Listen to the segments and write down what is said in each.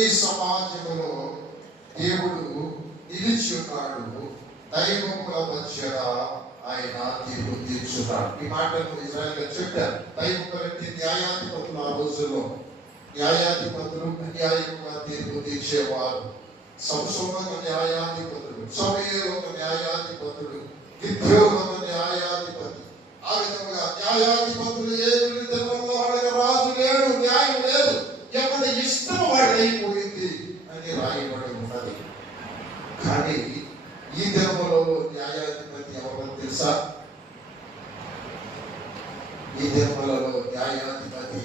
ఈ సమాజంలో దేవుడు నిలిచి ఉన్నాడు, దైవముల మధ్యన ఆయన తీర్పు తీర్చున్నాడు. ఈ మాటను ఇజ్రాయేల్ చెప్పారు. దైవములంటే న్యాయాధిపతులు ఆ రోజుల్లో న్యాయాధిపతులు అన్యాయంగా తీర్పు తీర్చేవారు. సంసోను ఒక న్యాయాధిపతుడు, సమూయేలు ఒక న్యాయాధిపతుడు, గిద్యోను ఒక న్యాయాధిపతి. ఆ విధంగా న్యాయాధిపతులు ఏడు దినంలో వాళ్ళకి రాజు లేడు, న్యాయం లేదు, ఎవరి ఇష్టం వాడి అయిపోయింది అని రాయబడి ఉన్నది. కానీ ఈ దినములో న్యాయాధిపతి ఎవరో తెలుసా? ఈ దినములలో న్యాయాధిపతి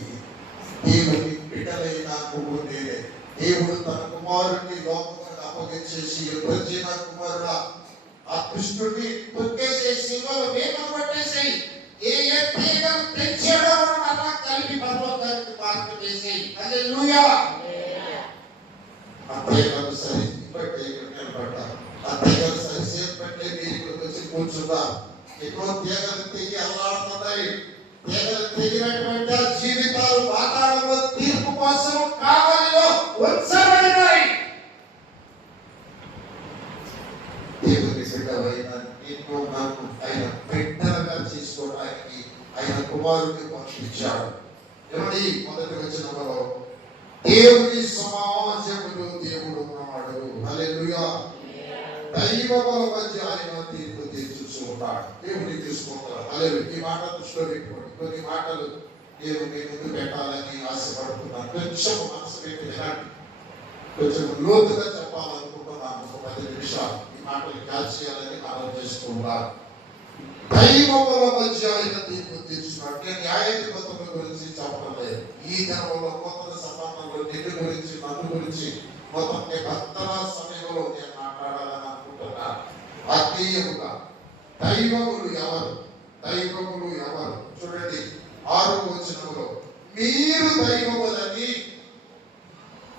దేవుని బిడ్డలైన నువ్వు నేనే. దేవుడు తన కుమారుడిని లోకమును అప్పగించేసి ఎప్పుడైనా కుమారుడా ఆ కృష్ణుడిని తొక్కేసేసి వేగం పట్టేసేయి, ఏ తీగను తెచ్చాడో అలా కలిపి పరలోకానికి మార్గం వేసేయి. హల్లెలూయా. ఆ తీగను సరి బట్టి నిలబడ్డారు. ఆ తీగను సరిసేపు బట్టే మీరు ఇక్కడికి వచ్చి కూర్చున్నారు. ఎన్నో తీగలు తెగి అల్లాడుతున్నాయి. తీగలు తెగినటువంటి జీవితాలు పాతాళంలో తీర్పు కోసం కావలిలో ఉంచబడినాయి. దేవుని బిడ్డవైన నిన్ను నన్ను ఆయన బిడ్డలుగా చేసుకోవడానికి ఆయన కుమారుడిని పంపించాడు. ఏమండి మొదటి వచనంలో దేవుని సమాజములో దేవుడు ఉన్నాడు. హల్లెలూయా. దైవముల మధ్య ఆయన తీర్పు తీర్చుచున్నాడు. దేవుని తీసుకుంటారు. హల్లెలూయా. ఈ మాట దృష్టిలో పెట్టుకోండి. కొన్ని మాటలు నేను మీ ముందు పెట్టాలని ఆశపడుతున్నాను. కొంచెం మనసు పెట్టి వినండి. కొంచెం లోతుగా చెప్పాలనుకుంటున్నాను. ఒక 10 నిమిషాలు ఈ మాటలు క్యాచ్ చేయాలని ఆలోచిస్తున్నారు. దైవముల మధ్య ఆయన తీర్పు తీర్చున్నాడు. నేను న్యాయాధిపతుల గురించి చెప్పడం లేదు. ఈ దినంలో నూతన సంబంధంలో నిన్ను గురించి, నన్ను గురించి, మొత్తం భక్తుల సమయంలో నేను మాట్లాడాలని అనుకుంటున్నాను. ఆత్మీయముగా దైవములు ఎవరు? దైవములు ఎవరు? చూడండి 6వ వచనంలో మీరు దైవములని,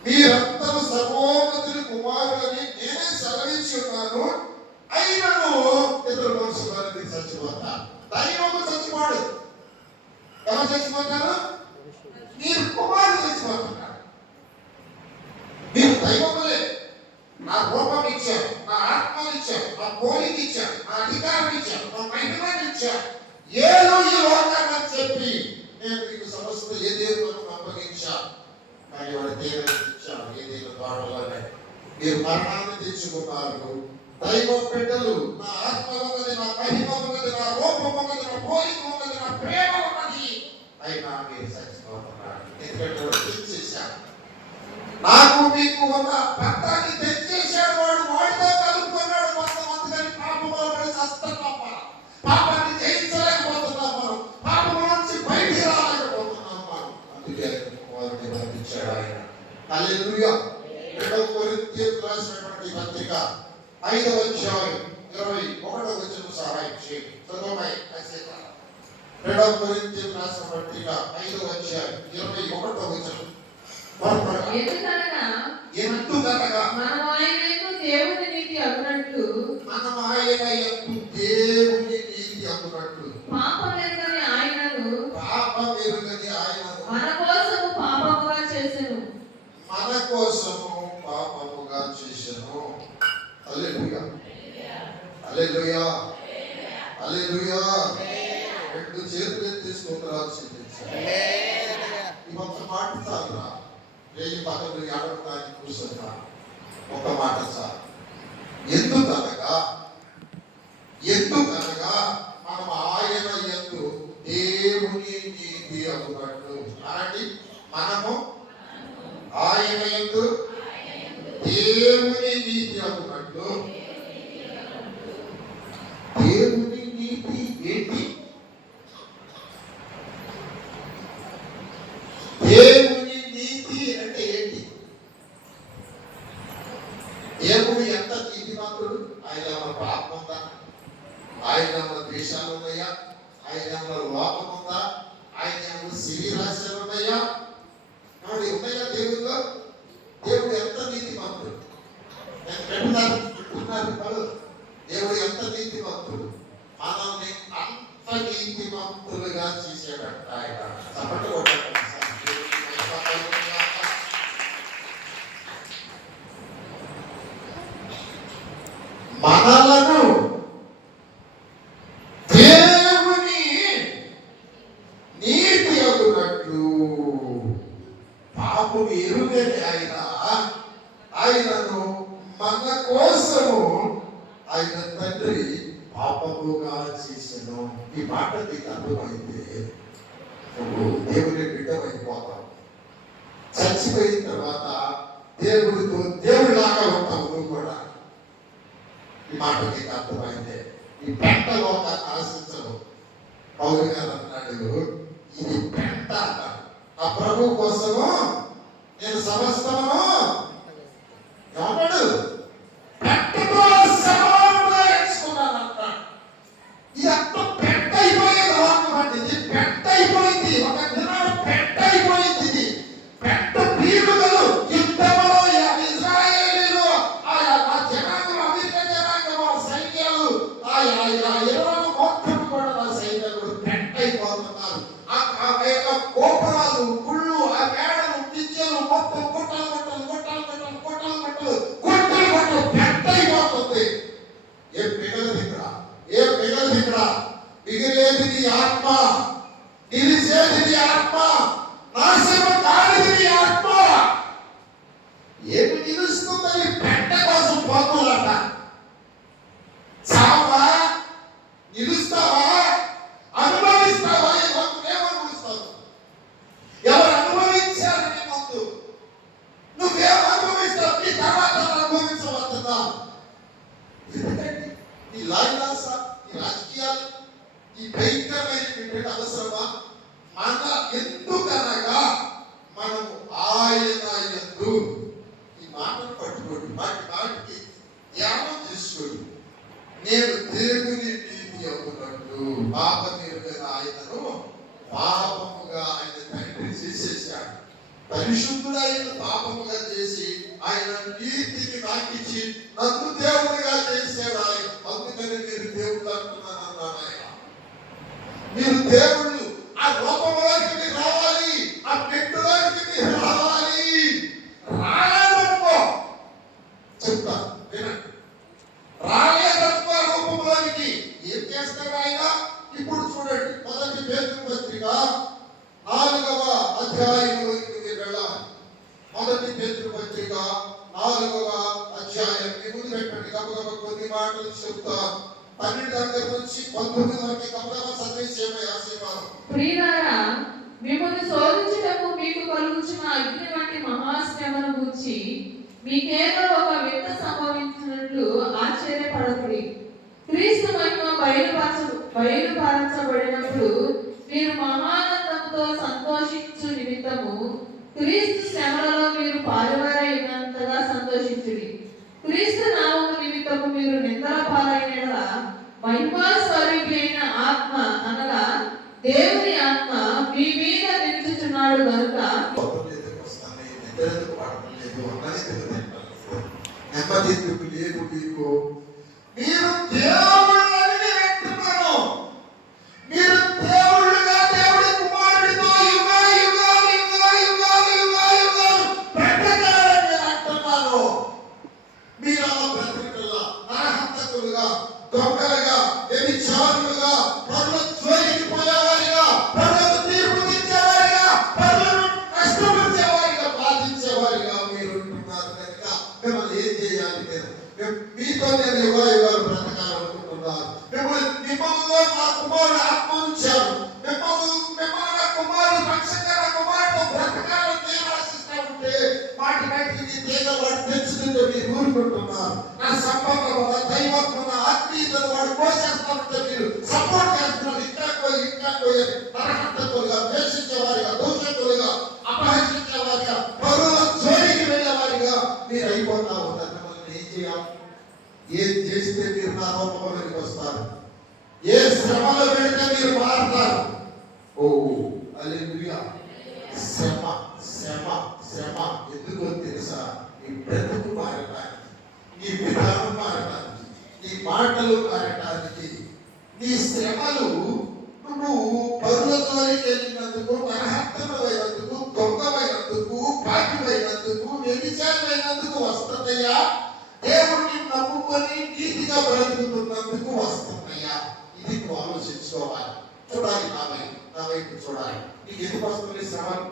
మీరందరూ సర్వోన్నతుని కుమారులని నేనే సెలవించి ఉన్నాను. అయినను ఇతర మనుషులని చచ్చిపోతారు. దైవము చచ్చిపోడు. ఎవరు చచ్చిపోతారు? మీరు కుమారులు చచ్చిపోతున్నారు. మీరు దైవములే. నా రూపం ఇచ్చాను, నా ఆత్మలు ఇచ్చాను, నా పోలిక ఇచ్చాను, నా అధికారం ఇచ్చాను, నా మహిమని ఇచ్చాను. ఏదో ఈ లోకాన్ని చెప్పి నేను మీకు సమస్త ఏ దేవులను అప్పగించాను. కానీ వాడి దేవుని ఇచ్చాను ఏ దేవుని తోటలోనే. మీరు మరణాన్ని తెచ్చుకున్నారు. దైవ బిడ్డలు, నా ఆత్మ ఉన్నది, నా మహిమ ఉన్నది, నా రూపం ఉన్నది, నా పోలిక ఉన్నది, నా ప్రేమ ఉన్నది, అయినా మీరు చచ్చిపోతున్నారు. ఎందుకంటే తెచ్చేశాను. నాకు మీకు ఉన్న పట్టాన్ని తెచ్చేసాడు. వాడితో కలుపుకున్నాడు. కొంతమంది కానీ పాపంలో పడి చస్తున్నాం. మనం పాపాన్ని జయించలేకపోతున్నాం. మనం పాపం నుంచి బయటికి రాలేకపోతున్నాం. మనం అందుకే కుమారుడిని పంపించాడు ఆయన. హల్లెలూయా. 2వ కొరింథీయులకు రాసినటువంటి పత్రిక 5వ అధ్యాయం 21వ వచనం సహాయం చేయండి. చదవమై కాసేపు. 2వ కొరింథీయులకు రాసిన పత్రిక 5వ అధ్యాయం 21వ వచనం. ఎందుకనగా మనం ఆయన యందు దేవుని నీతి అగునట్లు, పాపం ఎరుగని ఆయనను మన కోసము పాపముగా చేసెను. హల్లెలూయా. హల్లెలూయా. హల్లెలూయా. 2 చేతులు ఎత్తి స్తోత్రాలు చెల్లించాలి. ఈ ఒక్క మాట చాలురా. వేయి పదవులు ఏడవడానికి కూర్చున్నా ఒక మాట చాలు. ఎందుకనగా మనం ఆయన యందు దేవుని నీతి అగునట్లు. అనండి, మనము ఆయన యందు దేవుని నీతి అగునట్లు. దేవుని నీతి ఏంటి? దేవుని నీతి అంటే ఏంటి? దేవుడు ఎంత నీతిమంతుడు? ఆయన పాపం ఉందా? ఆయన ద్వేషాలు ఉన్నాయా? ఆయన లోపం ఉందా? ఆయన శరీరాశలు ఉన్నాయా? ఉన్నాయా దేవుల్లో? దేవుడు ఎంత నీతిమంతుడు! దేవుడు ఎంత నీతిమంతుడు! మనల్ని అంత నీతిమంతులుగా చేశాడంట ఆయన. మనలను దేవుని నీతి అగునట్లు పాపము ఎరుగని ఆయనను మన కోసము ఆయన తండ్రి పాపముగా చేసెను. ఈ మాట నీకు అర్థమైతే నువ్వు దేవుని బిడ్డమైపోతావు. చచ్చిపోయిన తర్వాత దేవుడితో దేవుడిలాగా ఉంటావు నువ్వు కూడా. ఈ మాట నీకు అర్థమైతే ఈ పెంట లోకాన్ని ఆశించవు. పౌలు గారు అన్నాడు, ఇది పెంట అన్నాడు. ఆ ప్రభు కోసము నేను సమస్తము ఏమన్నాడు, పెంటతో సమానంగా ఎంచుకున్నాను అన్నాడు. ఇది అంత పెంట అయిపోయేది లోకం అంటే. ఇది పెంట అయిపోయింది. ఒక దినాలు పెంట అయిపోయింది. ఇది పెంట పీడుగలు యుద్ధంలో ఇజ్రాయేలీలు ఆ జనాంగం, అమెరికా జనాంగం, ఆ సైన్యాలు, ఆ ఇరాను మొత్తం కూడా ఆ సైన్యాలు పెంట అయిపోతున్నారు. ఆ యొక్క గోపురాలు, గుళ్ళు, ఆ మేడలు, పిచ్చలు మొత్తం గుట్టలు గుట్టలు గుట్టలు గుట్టలు గుట్టలు గుట్టలు గుట్టలు గుట్టలు పెంట అయిపోతుంది. ఏం మిగలదు ఇక్కడ, ఏం మిగలదు ఇక్కడ. మిగిలేది నీ ఆత్మ, నిలిచేది నీ ఆత్మ, నాశనం కానిది నీ ఆత్మ. ఏమి నిలుస్తుందని పెంట కోసం పోతున్నట. చావా, నిలుస్తావా, అనుభవిస్తావా? ఏమనుభవిస్తావు? ఎవరు అనుభవించారు నీ ముందు, నువ్వేం అనుభవిస్తావు? నీ తర్వాత అనుభవించవద్దా? ఎందుకండి ఈ లాయిలాస, ఈ రాజకీయాలు, ఈ భయంకరమైనటువంటి అవసరమా? మన ఎందుకనగా మనము ఆయన యందు, ఈ మాటను పట్టుకోండి, మాటికి ధ్యానం చేసుకోండి. నేను దేవుని నీతి అవుతున్నట్టు పాపం ఎరుగని ఆయనను పాపముగా ఆయన తండ్రి చేసేసాడు. పరిశుద్ధుడు ఆయన పాపముగా చేసి ఆయన నీతిని నాకిచ్చి నన్ను దేవుడిగా చేశాడు ఆయన. అందుకని మీరు దేవుడు అంటున్నాను అన్నాడు ఆయన. మీరు దేవుళ్ళు. ఆ రూపంలోకి మీరు రావాలి, ఆ పెట్టులోకి మీరు రావాలి. రాలేదనుకో చెప్తా వినండి. రాలేదనుకో రూపంలోనికి ఏం చేస్తాడు ఆయన? ఇప్పుడు చూడండి, 1 పేతురు పత్రిక 4వ అధ్యాయంలోకి మీరు వెళ్ళాలి. 1 పేతురు పత్రిక 4వ అధ్యాయం మీ ముందు పెట్టండి. గబగబ కొన్ని మాటలు చెప్తా. 12 దగ్గర నుంచి 19 వరకు గబగబ సందేశమే ఆశీర్వాదం. ప్రియులారా, మిమ్మల్ని శోధించుటకు మీకు కలుగుచున్న అగ్ని వంటి మహాశ్రమను గూర్చి మీకేదో ఒక వింత సంభవించినట్లు ఆశ్చర్యపడకుడి. క్రీస్తు మహిమ బయలుపరచబడినప్పుడు మీరు మహానందంతో సంతోషించు నిమిత్తము క్రీస్తు శ్రమలలో మీరు పాలువారైనంతగా సంతోషించుడి. క్రీస్తు నామము నిమిత్తము మీరు నిందల పాలైన మహిమా స్వరూపైన ఆత్మ అనగా దేవుని ఆత్మ మీ మీద నిలుచుచున్నాడు కనుక నెమ్మది లేదు మీకు. మీరు దేవుళ్ళని అంటున్నాను. మీరు దేవుళ్ళుగా దేవుడి కుమారుడితో యుగాలు బ్రతకాలని అంటున్నాను. మీరు అలా బ్రతకల్లా నరహంతకులుగా, దొంగలుగా, వ్యభిచారులుగా, పనుల జోలికి పోయేవారిగా, పనులకు తీర్పు తీర్చేవారిగా, పనులను నష్టపరిచేవారిగా, బాధించేవారిగా మీరు ఉంటున్నారు కనుక మిమ్మల్ని ఏం చేయాలి? మీతో నేను యుగాలు బ్రతకాలనుకుంటున్నాను. మిమ్మల్ని నా కుమారుడు ఆత్మ ఉంచాను. మిమ్మల్ని నా కుమారుడు పక్షంగా నా కుమారుడు బ్రతకాలని నేను ఆశిస్తా ఉంటే వాటికి తీగ వాడు తెచ్చుకుంటే మీరు ఊరుకుంటున్నారు. నా సంబంధం, నా దైవత్వం, నా ఆత్మీయతను వాడు కోసేస్తా ఉంటే మీరు సపోర్ట్ చేస్తున్నారు. ఇంకా పోయి నరహంతకులుగా, ద్వేషించేవారిగా, దూషకులుగా, అపహసించేవారిగా, పరుల జోలికి వెళ్ళేవారిగా మీరు అయిపోతా ఉన్నారు. ఏం చేయాలి? ఏం చేస్తే మీరు నా రూపంలోకి వస్తారు? ఏ శ్రమలో పెడితే మీరు మారుతారు? ఓ హల్లెలూయా. శ్రమ శ్రమ శ్రమ ఎందుకో తెలుసా? నీ బ్రతుకు మారడానికి, నీ విధానం మారడానికి, నీ మాటలు మారడానికి. నీ శ్రమలు నువ్వు పరులతోనికి వెళ్ళినందుకు, నరహంతమైనందుకు, దొంగమైనందుకు, పాపిమైనందుకు, వ్యభిచారమైనందుకు వస్తుందయ్యా. దేవుడిని నమ్ముకొని నీతిగా బ్రతుకుతున్నందుకు వస్తున్నాయా? ఇది నువ్వు ఆలోచించుకోవాలి. చూడాలి, నా వైపు చూడాలి. నీకు ఎందుకు వస్తుంది శ్రమలు?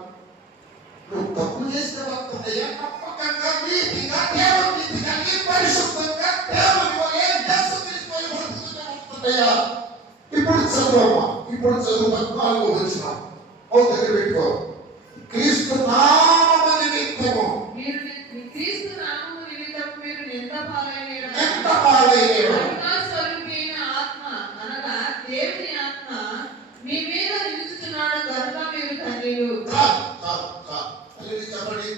నువ్వు తప్పు చేస్తే వస్తున్నాయా? నమ్మకంగా నీతిగా దేవుడి నీతిగా నీ పరిశుద్ధంగా దేవుని వలె యేసు క్రీస్తు వలె బ్రతుకుతుంటే వస్తున్నాయా? ఇప్పుడు చదువమ్మా, ఇప్పుడు చదువు 14 వచనం దగ్గర పెట్టుకో. క్రీస్తు నామ నిమిత్తము క్రీస్తు నామము నిమిత్తము మీరు ఎంత పాలైన స్వరూపైన ఆత్మ అనగా దేవుని ఆత్మ మీ మీద నిలుచుచున్నాడు కనుక మీరు ధన్యులు. చెప్పండి,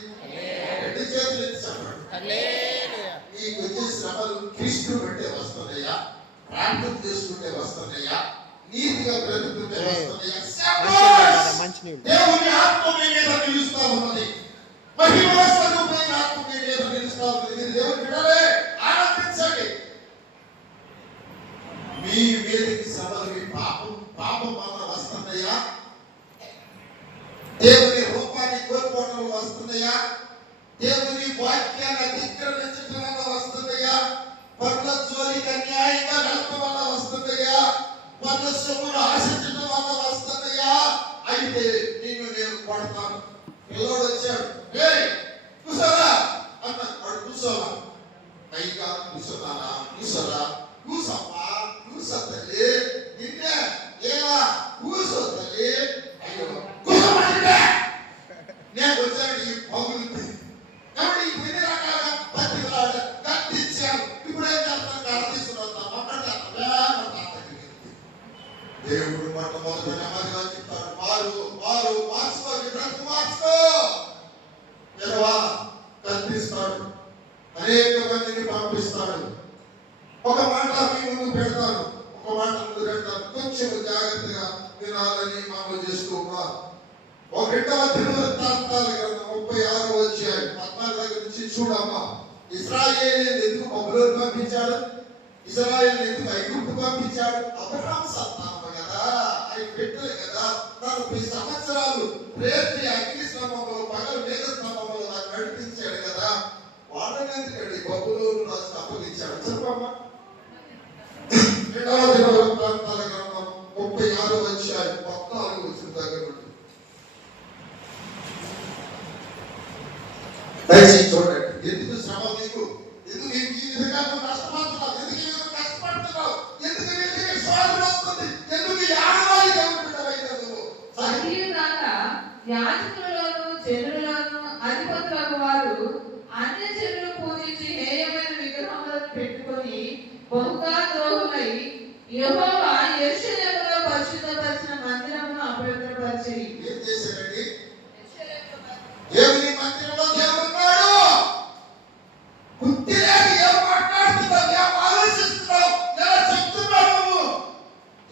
రెండు చేతులు ఎత్తి చెప్పండి. మీకు వచ్చే శ్రమలు క్రీస్తు బట్టే వస్తున్నాయా? ప్రార్థన చేసుకుంటే వస్తున్నాయా? నీతిగా బ్రతుకుంటే వస్తున్నాయా? దేవుని ఆత్మ మీ మీద నిలుస్తా ఉన్నది. మహిమ స్వరూపమైన ఆత్మ మీ మీద నిలుస్తా ఉన్నది. మీరు దేవుని బిడ్డలే, ఆనందించండి. మీ మీదకి శ్రమలు మీ పాపం వల్ల వస్తున్నాయా? దేవుని రూపాన్ని కోల్పోవడం వస్తున్నాయా? దేవుని వాక్యాన్ని అతిక్రమించడం వల్ల వస్తున్నాయా? పనుల జోలికి అన్యాయంగా నడపడం వల్ల వస్తున్నాయా? పనుల సొమ్మును ఆశించడం వల్ల వస్తున్నాయా? అయితే నేను కొడతాను. పిల్లోడు వచ్చాడు, కూసోరా అన్నాడు. వాడు కూసోరా, పైగా కూర్చున్నానా? కూసోరా, కూసమ్మా, కూసో తల్లి, నిన్నే ఏవా కూసో తల్లి. అయ్యో కూసోమంటే నేను వచ్చాడు. ఈ పగులు కాబట్టి ఇన్ని రకాల పత్రికలు కట్టించాను. ఇప్పుడు ఏం చేస్తాను? కర్ర తీసుకుని వస్తాను. దేవుడు మొట్టమొదటి నెమ్మదిగా చెప్తాడు, మార్చుకో, బ్రతుకు మార్చుకో. విధవా కల్పిస్తాడు, అనేక మందిని పంపిస్తాడు. ఒక మాట మీ ముందు పెడతాను, కొంచెం జాగ్రత్తగా వినాలని మనం చేస్తూ ఉన్నారు. 1వ దినవృత్తాంతాల గ్రంథం 36వ అధ్యాయం 14 దగ్గర నుంచి చూడమ్మా. ఇశ్రాయేలును ఎందుకు బబులోను పంపించాడు? ఇశ్రాయేలును ఎందుకు ఐగుప్తు పంపించాడు? అబ్రహాము సంతానం కదా, ఆయన బిడ్డలే కదా. 40 సంవత్సరాలు రేత్రి అగ్ని స్తంభంలో, పగలు మేఘ స్తంభంలో నడిపించాడు కదా. వాళ్ళని ఎందుకండి బబులోను రాజు అప్పగించాడు? చెప్పమ్మా. 2వ దినవృత్తాంతాల గ్రంథం 36వ అధ్యాయం 14 వచ్చిన దగ్గర నుండి దయచేసి చూడండి. ఎందుకు శ్రమ మీకు? ఎందుకు ఈ విధంగా కష్టపడుతున్నావు? ఎందుకు ఈ విధంగా కష్టపడుతున్నావు? ఎందుకు ఈ విధంగా శ్వాస వస్తుంది? ఎందుకు ఈ ఆడవారి దేవుడు బిడ్డవైనవు? యాజకులలోను జనులలోను అధిపతులకు వారు అన్యజనులు పూజించి హేయమైన విగ్రహములను పెట్టుకొని బహుగా ద్రోహులై యెహోవా యెరూషలేములో పరిశుద్ధపరిచిన మందిరమును అపవిత్రపరిచిరి. ఏం చేశారండి? దేవుని మందిరంలో దేవుడు ఉన్నాడు. బుద్ధిలేని ఏం మాట్లాడుతున్నావు? ఏం ఆలోచిస్తున్నావు? ఎలా చెప్తున్నావు నువ్వు?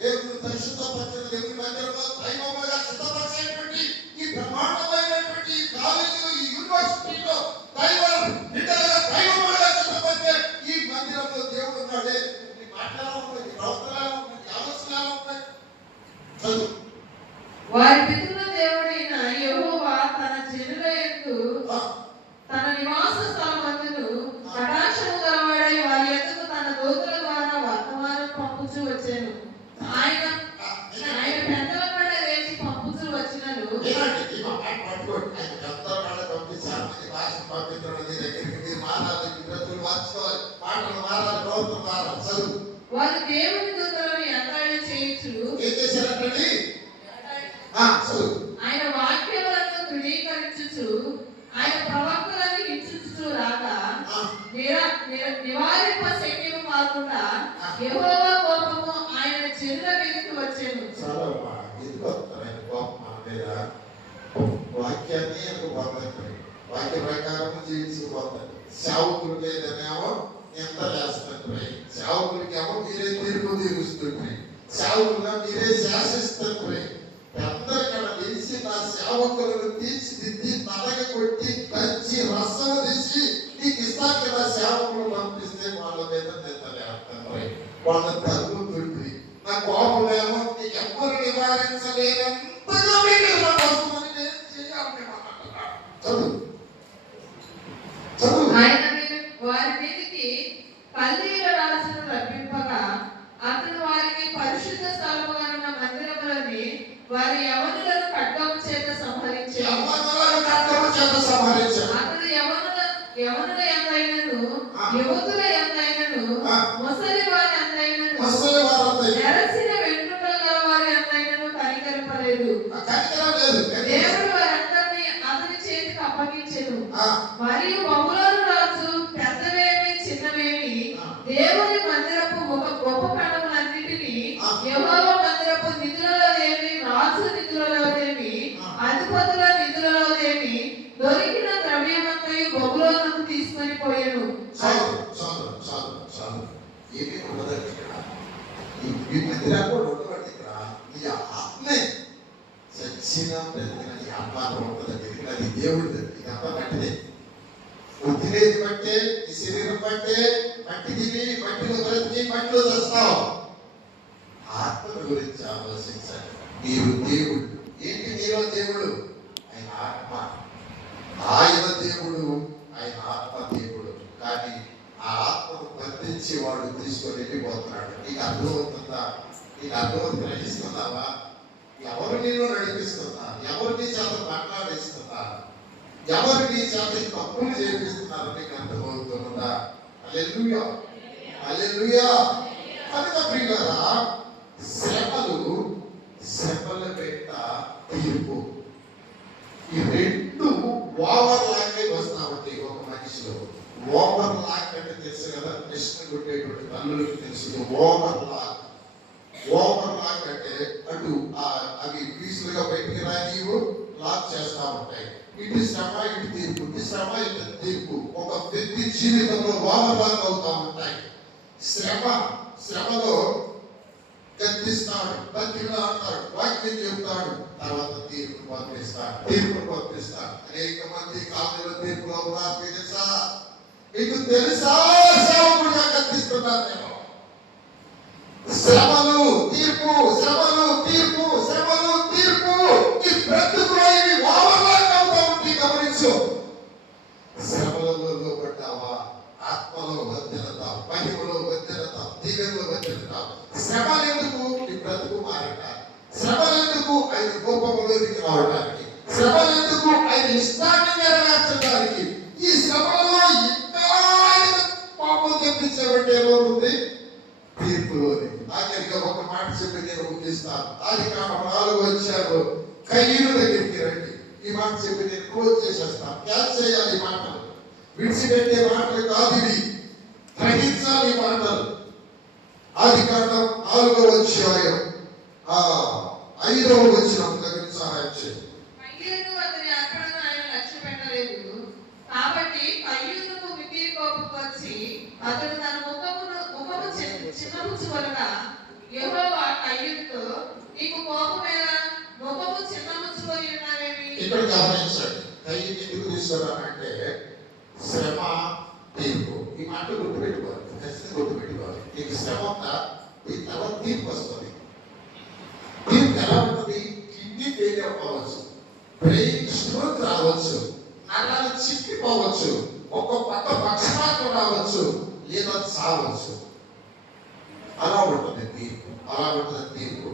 దేవుడు పరిశుద్ధపరిచిన దేవుని మందిరంలో దైవముగా సిద్ధపరిచేటువంటి ఈ బ్రహ్మాండమైనటువంటి కాలేజీలో, ఈ యూనివర్సిటీలో బిడ్డలుగా దైవముగా సిద్ధపరిచే ఈ మందిరంలో దేవుడు ఉన్నాడే. నీ మాటలు ఉన్నాయి, నీ ప్రవర్తనలు ఉన్నాయి, నీ ఆలోచనలు ఉన్నాయి. చదువు. వారి పితరుల దేవుడైన యెహోవా తన జనుల యందు తన నివాస స్థలమందును కటాక్షము గలవాడై వారి యొద్దకు తన దూతల ద్వారా వర్తమానం పంపుచూ వచ్చెను. ఆయన పెద్దల పడ లేచి పంపుచూ వచ్చినను. వారు దేవుని దూతలను ఎన్నడూ చేయించు ఆయన వాక్యములను దృఢీకరించుచు ఆయన ప్రవక్తలను హింసించుచు రాగా నివారింప శక్యము కాకుండా యెహోవా కోపము ఆయన జనుల మీదకి వచ్చెను. వాక్యాన్ని వాక్య ప్రకారం జీవించుకోవాలి. సేవకుల మీదనేమో ఎంత వేస్తుంటాయి, సేవకులకేమో మీరే తీర్పు తీరుస్తుంటాయి, సేవకులుగా మీరే శాసిస్తుంటాయి. అందరికీ తెలిసి నా సేవకులను తీర్చిదిద్ది నడగ కొట్టి దంచి రసం తీసి నీకు ఇస్తాను కదా. సేవకులు పంపిస్తే వాళ్ళ మీద నిందలేస్తాయి, వాళ్ళ తరుగుతుంది. నా కోపమేమో నీకు ఎవ్వరు నివారించలేనంతగా నేను చేయాలి. చదువు ఆయన వారి మీదకి యవనుల ఎంతైనను యువతుల ఎంతైనను ముసలి వారి ఎంతైనను ముసలి వారంతా నెరసిన వెంట్రుకలు గల వారి ఎంతైనను కనికరింపలేదు. కనికరం లేదు. దేవుడు వారందరినీ అతని చేతికి అప్పగించెను. ఆ, మరియు బబులోను రాజు పెద్దవేమి చిన్నవేమి దేవుని మందిరపు గొప్ప కణములన్నిటినీ యెహోవా మందిరపు నిధులలోదేమి రాజు నిధులలోదేమి అధిపతుల నిధులలోదేమి దొరికిన ద్రవ్యమంతయు బబులోనుకు తీసుకొని పోయెను. చాలు చాలు చాలు చాలు. ఏమీ ఉండదండి ఇక్కడ. ఈ మందిరం కూడా ఉండదండి ఇక్కడ. ఈ ఆత్మే చచ్చిన బ్రతికిన ఈ ఆత్మ ఉంటుందండి. అది దేవుడిది. ఇదంతా మట్టిదే. బుద్ధినేది బట్టే, ఈ శరీరం బట్టే, మట్టి తిని మట్టిలో బ్రతికి మట్టిలో చస్తావు. ఆత్మను గురించి ఆలోచించండి. మీరు దేవుడు. ఏంటి మీలో దేవుడు? ఆయన ఆత్మ. ఆయన దేవుడు, ఆయన ఆత్మ దేవుడు. కానీ ఆ ఆత్మను బంధించి వాడు తీసుకొని వెళ్ళిపోతున్నాడు. నీకు అర్థమవుతుందా? నీకు అర్థమవుతుంది? గ్రహిస్తున్నావా? ఎవరు నేను నడిపిస్తున్నారు? ఎవరు నీ చేత మాట్లాడిస్తున్నారు? ఎవరు నీ చేత తప్పులు చేపిస్తున్నారు? నీకు అర్థమవుతుందా? హల్లెలూయా, హల్లెలూయా. కనుక ప్రియులారా, శ్రమల వెంట తీర్పు, ఈ రెండు ఓవర్ లాగే వస్తా ఉంటాయి ఒక మనిషిలో. ఓవర్ లాక్ అంటే తెలుసు కదా, కృష్ణ కొట్టేటువంటి తల్లులకు తెలుసు. ఓవర్ లాక్ అంటే అటు అవి పీసులుగా బయటికి రానివు లాక్ చేస్తా ఉంటాయి. ఇటు శ్రమ, ఇటు తీర్పు, ఇటు శ్రమ, ఇటు తీర్పు. ఒక వ్యక్తి జీవితంలో ఓవర్ లాక్ అవుతా ఉంటాయి. శ్రమలో గద్దిస్తాడు, బతిలాడతాడు, వాక్యం చెబుతాడు, తర్వాత తీర్పు పంపిస్తాడు. అనేక మంది కాలంలో తీర్పులో ఉన్నారు. మీకు తెలుసా? సేవకుడిగా గద్దిస్తున్నాను నేను. శ్రమలు తీర్పు, శ్రమలు తీర్పు, శ్రమలు తీర్పు. ఈ బ్రతుకులో ఇవి ఓవర్లాక్ అవుతా ఉంటే గమనించు. శ్రమలలో పడ్డావా? ఆత్మలో భద్రత, మహిమలో భద్రత, దీవెనలో భద్రత. శ్రమలు ఎందుకు? ఈ బ్రతుకు మారట. శ్రమలు ఎందుకు? ఆయన కోపంలోనికి రావడానికి. శ్రమలు ఎందుకు? ఆయన ఇష్టాన్ని నెరవేర్చడానికి. ఈ శ్రమలలో ఇంకా ఆయన పాపం తెప్పించబట్టే ఉంది తీర్పులోని. ఆఖరిగా ఒక మాట చెప్పి నేను ముగిస్తాను. ఆదికాండం 4 కయ్యూను దగ్గరికి రండి. ఈ మాట చెప్పి నేను క్లోజ్ చేసేస్తాను. క్యాచ్ చేయాలి ఈ మాటలు, విడిచిపెట్టే మాటలు కాదు ఇవి. గ్రహించాలి ఈ మాటలు. ఆదికాండం 4 5 దగ్గర సహాయం చేయండి. కయ్యూను అతని అర్పణను ఆయన లక్ష్య పెట్టలేదు. కాబట్టి కయ్యూనుకు మిక్కిలి కోపం వచ్చి అతడు తన ముఖము చిన్నబుచ్చుకొనగా యెహోవా కయ్యూనుతో, నీకు కోపమేలా? ముఖము చిన్నబుచ్చుకొని ఉన్నావేమి? ఇక్కడ గమనించండి. కయ్యూను ఎందుకు తీసుకున్నానంటే శ్రమ, తీర్పు. ఈ మాట గుర్తుపెట్టుకోవాలి, ఖచ్చితంగా గుర్తుపెట్టుకోవాలి. నీకు శ్రమ ఉందా? ఈ తర్వాత తీర్పు వస్తుంది. తీర్పు ఎలా ఉంటుంది? కిడ్నీ ఫెయిల్యూర్ అవ్వచ్చు, బ్రెయిన్ స్ట్రోక్ రావచ్చు, నరాలు చిక్కిపోవచ్చు, ఒక పక్క పక్షపాతం రావచ్చు, లేదా చావచ్చు. అలా ఉంటుంది తీర్పు.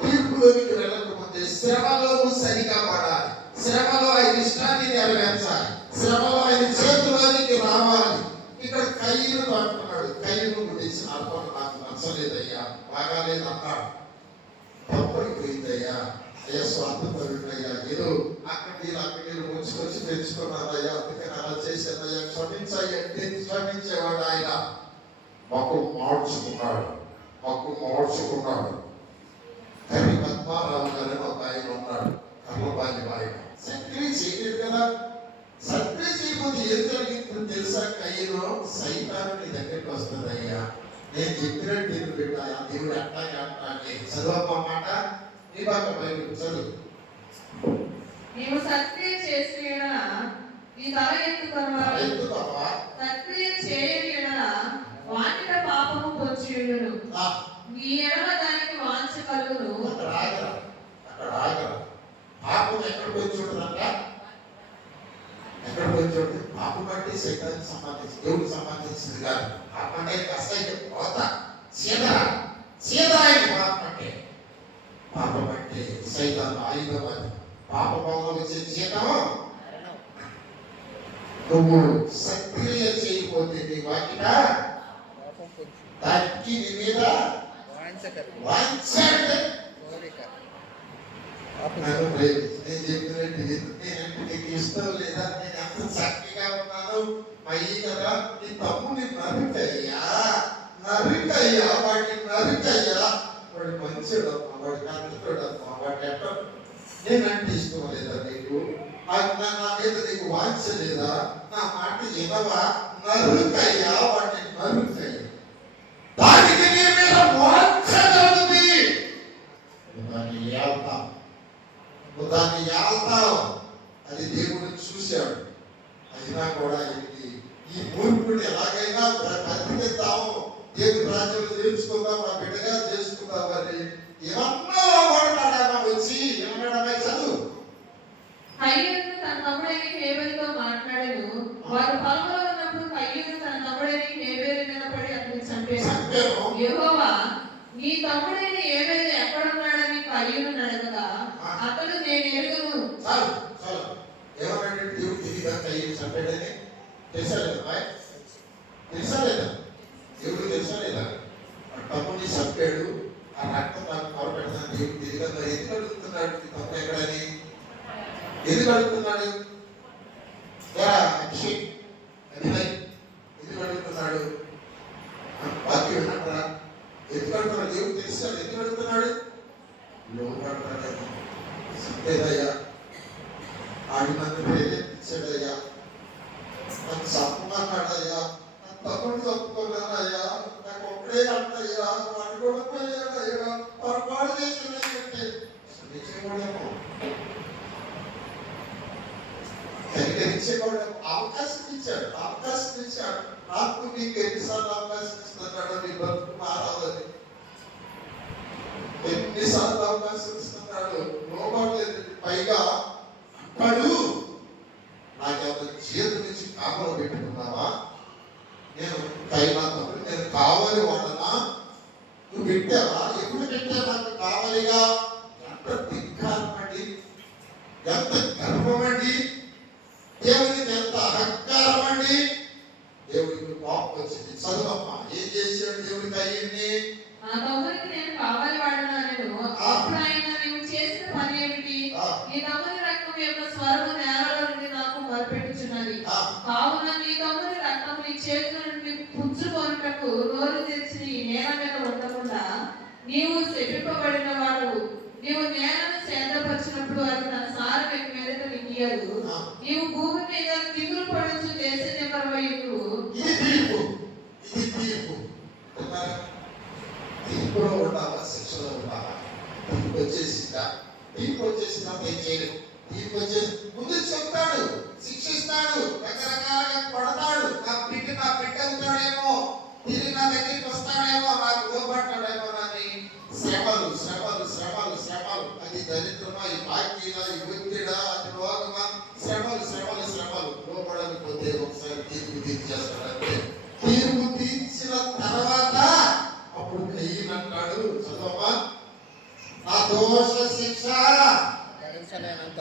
తీర్పులోనికి వెళ్ళకపోతే శ్రమలోనూ సరిగా పడాలి. శ్రమలో ఆయన ఇష్టాన్ని నెరవేర్చాలి. శ్రమలో ఆయన చేతుల్లోనికి రావాలి. ఇక్కడ కయ్యూను అంటున్నాడు, కయ్యూను గురించి అర్పణ నాకు నచ్చలేదయ్యా, బాగాలేదు అన్నాడు. తప్పైపోయిందయ్యా, అయ్యా స్వార్థపరుడయ్యా, ఏదో అక్కడి ముంచుకొచ్చి తెచ్చుకున్నారయ్యా, అందుకని అలా చేశానయ్యా, క్షమించయ్యా అంటే క్షమించేవాడు ఆయన. మొక్కు మార్చుకున్నాడు. కవి పద్మారావు గారు ఒక ఆయన ఉన్నాడు, కర్మపాలి ఆయన. సక్రియ చేయలేదు కదా. సక్రియ చేయకపోతే ఏం జరిగిందో తెలుసా? కయ్యలో సైతాను నీ దగ్గరికి వస్తుందయ్యా, నేను చెప్పినట్టు నేను పెట్టాయా, దేవుడు అట్టాగే అంటానే. చదువు మాట నీ బాగా బయట చదువు. నీవు సక్రియ చేసిన యెడల నీ తల ఎత్తుకొనవా, సక్రియ చేయని యెడల వాకిట పాపము పొంచి ఉండును. నీ ఎడమ దానికి వాంఛ కలుగును. అక్కడ ఆగరా. పాపం ఎక్కడ పోయి ఉంటుందంట? ఎక్కడ పోయి ఉంటుంది? పాపం అంటే సైతానికి సంబంధించి, దేవుడికి సంబంధించింది కాదు. పాపం అంటే అసహ్యం, కోత, చీదరాయి. పాపం అంటే సైతాన్ ఆయుధం. పాప వల్ల వచ్చే జీతం నువ్వు సత్య క్రియ చేయకపోతే నీ వాకిట దానికి నీ మీద వాంఛ అంటే నన్ను ప్రేమించు. నేను చెప్పినట్టు నేనంటే నీకు ఇష్టం లేదా? నేను ఎంత చక్కగా ఉన్నాను అయ్యి కదా, నీ తమ్ముని నరుకయ్యా, నరుకయ్యా, వాడిని నరుకయ్యా, వాడు మంచిడమ్మా, వాడు కష్టడమ్మా, వాడు ఎట్లా నేనంటే ఇష్టం లేదా నీకు? నా మీద నీకు వాంఛ లేదా? నా మాట వినవా? నరుకయ్యా, వాడిని నరుకయ్యా, దానికి నీ మీద వాంఛ కలుగుతుంది. దాన్ని ఏళ్తాం, దాన్ని ఏళ్తాం. అది దేవుడు చూశాడు. అయినా కూడా ఈ మూర్ఖుడిని ఎలాగైనా బ్రతికిద్దాము, దేవుడి రాజ్యంలో చేర్చుకుందాం, నా బిడ్డగా చేసుకుందాం అని ఏమన్నా వాడతాడా? వచ్చి ఏమన్నాడమే చదువు. కయ్యూను తన తమ్ముడైన హేబెలుతో మాట్లాడెను. వారు పొలంలో ఉన్నప్పుడు కయ్యూను తన తమ్ముడైన హేబెలు మీద పడి అతన్ని చంపాడు. యెహోవా, నీ తమ్ముడైన హేబెలు ఎక్కడున్నాడని కయ్యూను అడగగా, అతడు నేను ఎరుగును. చాలు చాలు. ఏమన్నాడు? దేవుడు తిరిగిగా కయ్యూను చంపాడని తెలుసా లేదా? తెలుసా లేదా? దేవుడు తెలుసా లేదా? తమ్ముడిని చంపాడు, ఆ రక్తం నాకు పొరపెడతాను దేవుడు తిరిగా. మరి ఎందుకు అడుగుతున్నాడు నీ తమ్ముడు ఎక్కడని? ఎందుకు అడుగుతున్నాడు? అభిషేక్ అభినయ్ ఎందుకు అడుగుతున్నాడు? వాక్యం విన్నారా? ఎందుకు అడుగుతున్నాడు? దేవుడు తెలుసా? ఎందుకు అడుగుతున్నాడు? లోపడతాడని లేదయ్యా, ఆడి నన్ను ప్రేరేపించాడయ్యా, నన్ను చంపమన్నాడయ్యా, నన్ను తమ్ముడు చంపుకున్నానయ్యా, నాకు ఒక్కడే అంటయ్యా, వాడు కూడా పోయాడయ్యా, పొరపాటు చేసినట్టే నిజమేమో కనికరించేవాడు అవకాశం ఇచ్చాడు, అవకాశం ఇచ్చాడు. నాకు నీకు ఎన్నిసార్లు అవకాశం ఇస్తున్నాడు? నీ బతుకు మారాలని ఎన్నిసార్లు అవకాశం ఇస్తున్నాడు? లోపడలేదు. పైగా అంటాడు, నాకేమైనా చేతి నుంచి కాపలు పెట్టుకున్నావా? నేను తమ్ముడు నేను కావాలి వాడనా? నువ్వు పెట్టావా? ఎప్పుడు పెట్టావు? నాకు కావాలిగా. ఎంత ధిక్కారమండి, ఎంత గర్వమండి, దేవుడికి ఎంత అహంకారం అండి. దేవుడికి కోపం వచ్చింది. చదువమ్మా, ఏం చేశాడు దేవుడి కయ్యని? నా తమ్ముడికి నేను కావాలి వాడను. అప్పుడు ఆయన, నీవు చేసిన పని ఏమిటి? నీ తమ్ముని రక్తం యొక్క స్వరము నేలలో నుండి నాకు మొరపెట్టుచున్నది. కావున నీ తమ్ముని రక్తము నీ చేతుల నుండి పుచ్చుకొనుటకు నోరు తెరిచి ఈ నేల మీద ఉండకుండా నీవు శపింపబడిన వాడవు. నీవు నేలను సేదపరిచినప్పుడు అది తన సారం ఎక్క మీదట నిండియదు. నీవు భూమి మీద దిగులు పడుచు దేశ నింపరవయ్యు. ఇది తీర్పు, ఇది తీర్పు. తీర్పులో ఉండాలా, శిక్షలో ఉండాలా? తీర్పు వచ్చేసిందా? తీర్పు వచ్చేసిందా? ఏం చేయలేదు. తీర్పు వచ్చేసి ముందు చెప్తాడు, శిక్షిస్తాడు, రకరకాలుగా కొడతాడు. నా బిడ్డ అవుతాడేమో, తిరిగి నా దగ్గరికి వస్తాడేమో, నాకు లోపడ్డాడేమో అని శ్రమలు శ్రమలు శ్రమలు శ్రమలు. అది దరిద్రమా, ఈ బాకీనా, ఈ ఒత్తిడా, అది రోగమా, శ్రమలు శ్రమలు శ్రమలు. లోపడకపోతే ఒకసారి తీర్పు తీర్చేస్తాడంటే, తీర్పు తీర్చిన తర్వాత అప్పుడు కయ్యను అంటాడు, చదవమ్మా, నా దోష శిక్ష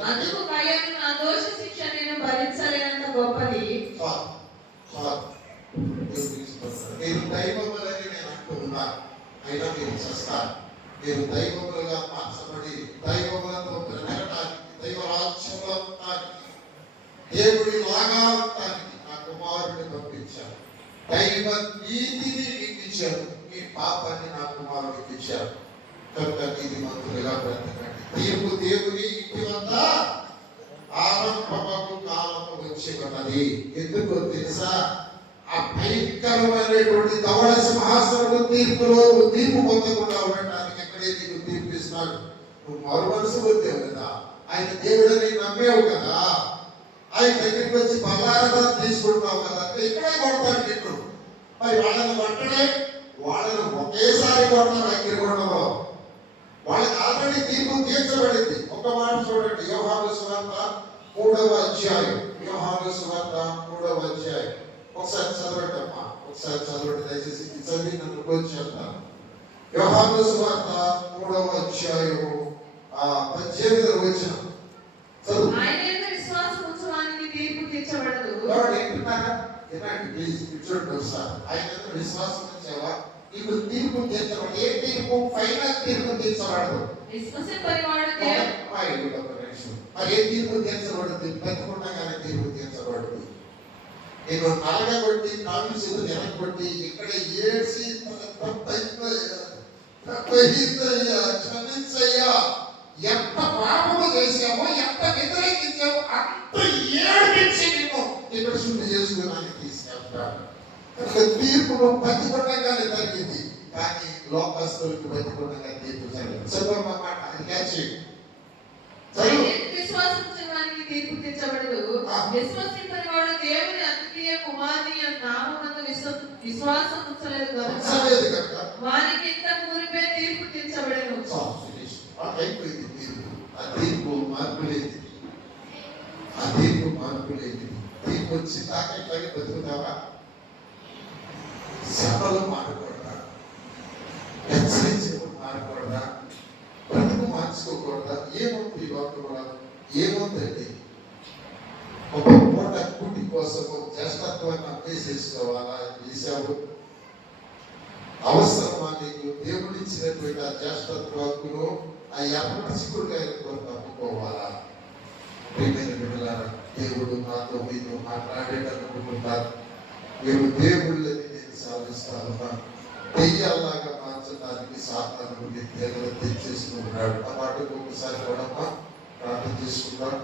అందుకు కయ్యను, నా దోష శిక్ష నేను భరించలేనంత గొప్పది. మీరు దైవములని నేను అంటూ ఉన్నాను, అయినా మీరు చేస్తారు. మీరు దైవములుగా మార్చబడి దైవములతో బ్రతకడానికి, దైవ రాజ్యంలో ఉండడానికి, దేవుడి లాగా ఉండడానికి నా కుమారుడిని పంపించారు. దైవ నీతిని మీకు ఇచ్చారు, మీ పాపాన్ని నా కుమారుడికి ఇచ్చారు. కనుక నీతిమంతులుగా బ్రతకండి. తీర్పు దేవుని ఇంటి వద్ద ఆరంభపు కాలము వచ్చి ఉన్నది. ఎందుకో తెలుసా? ఆ భయంకరమైనటువంటి ధవళ సింహాసనము తీర్పులో తీర్పు పొందకుండా ఉండటానికి ఎక్కడే నీకు తీర్పు ఇస్తాడు. నువ్వు మరో మనసు పొందావు కదా, ఆయన దేవుడని నమ్మేవు కదా, ఆయన దగ్గరికి వచ్చి బంగారంగా తీసుకుంటావు కదా, ఇక్కడే కొడతాడు నిన్ను. మరి వాళ్ళని కొట్టడే, వాళ్ళని ఒకేసారి కొడతాడు అగ్నిగుండంలో. వాళ్ళకి ఆల్రెడీ తీర్పు తీర్చబడింది. ఒక మాట చూడండి, యోహాను సువార్త 3వ అధ్యాయం. యోహాను సువార్త 3వ అధ్యాయం ఒకసారి చదవండి అమ్మా, ఒకసారి చదవండి దయచేసి. చదివి నన్ను కోరుకుంటాను. యోహాను సువార్త 3వ అధ్యాయము 18వ వచనం చదువు. ఆయన యందు విశ్వాసం ఉంచువానికి తీర్పు తీర్చబడదు. ఎవరు వింటున్నారా? వినండి ప్లీజ్, చూడండి ఒకసారి. ఆయన మీద విశ్వాసం ఉంచావా? నీకు తీర్పు తీర్చబడు. ఏ తీర్పు? ఫైనల్ తీర్పు తీర్చబడదు. విశ్వసింపనివాడు మరి ఏ తీర్పు తీర్చబడుతుంది? బతికుండగానే తీర్పు తీర్చబడుతుంది. నేను నలగబట్టి కాళ్ళు చేతులు వెనక్కొట్టి ఇక్కడ ఏడ్చి క్షమించయ్యా, ఎంత పాపము చేసామో, ఎంత వ్యతిరేకించామో అంత ఏడిపించి నిన్ను ఇక్కడ శుద్ధి చేసుకున్నాను తీసుకెళ్తాను. తీర్పును బతికుండగానే జరిగింది, కానీ లోకస్తులకు బతికుండగా తీర్పు జరగదు. చదువన్నమాట అది క్యాచ్. విశ్వాసించడానికి తీర్పు తీర్చబడదు. విశ్వసింపనివాడు దేవుని అద్వితీయ కుమారుని నామమునందు విశ్వాసం ఉంచలేదు కనుక వారికి ఇంత మునిపే తీర్పు తీర్చబడెను. అయిపోయింది తీర్పు. ఆ తీర్పు మార్పులేదు, ఆ తీర్పు మార్పులేదు. తీర్పు వచ్చి తాకెట్లాగే బతుకుతావా? సభలు మారకూడదా? హెచ్చరించడం మారకూడదా? బ్రతుకు మార్చుకోకూడదా? ఏముంది ఈ లోకంలో? ఏముందండి? ఒక పూట కూటి కోసము జ్యేష్ఠత్వాన్ని అభ్యసించుకోవాలా? చేశావు అవసరమా నీకు? దేవుడు ఇచ్చినటువంటి ఆ జ్యేష్ఠత్వాన్ని ఆ ఎప్పటి చిక్కుడుకాయల కొరకు అమ్ముకోవాలా? ప్రియమైన బిడ్డలారా, దేవుడు నాతో మీతో మాట్లాడేటనుకుంటారు. మీరు దేవుళ్ళని నేను సాధిస్తాను, దెయ్యాల్లాగా మార్చడానికి సాతాను తెచ్చేస్తూ ఉన్నాడు. ఆ మాటకు ఒకసారి కూడా ప్రార్థన చేసుకుందాం.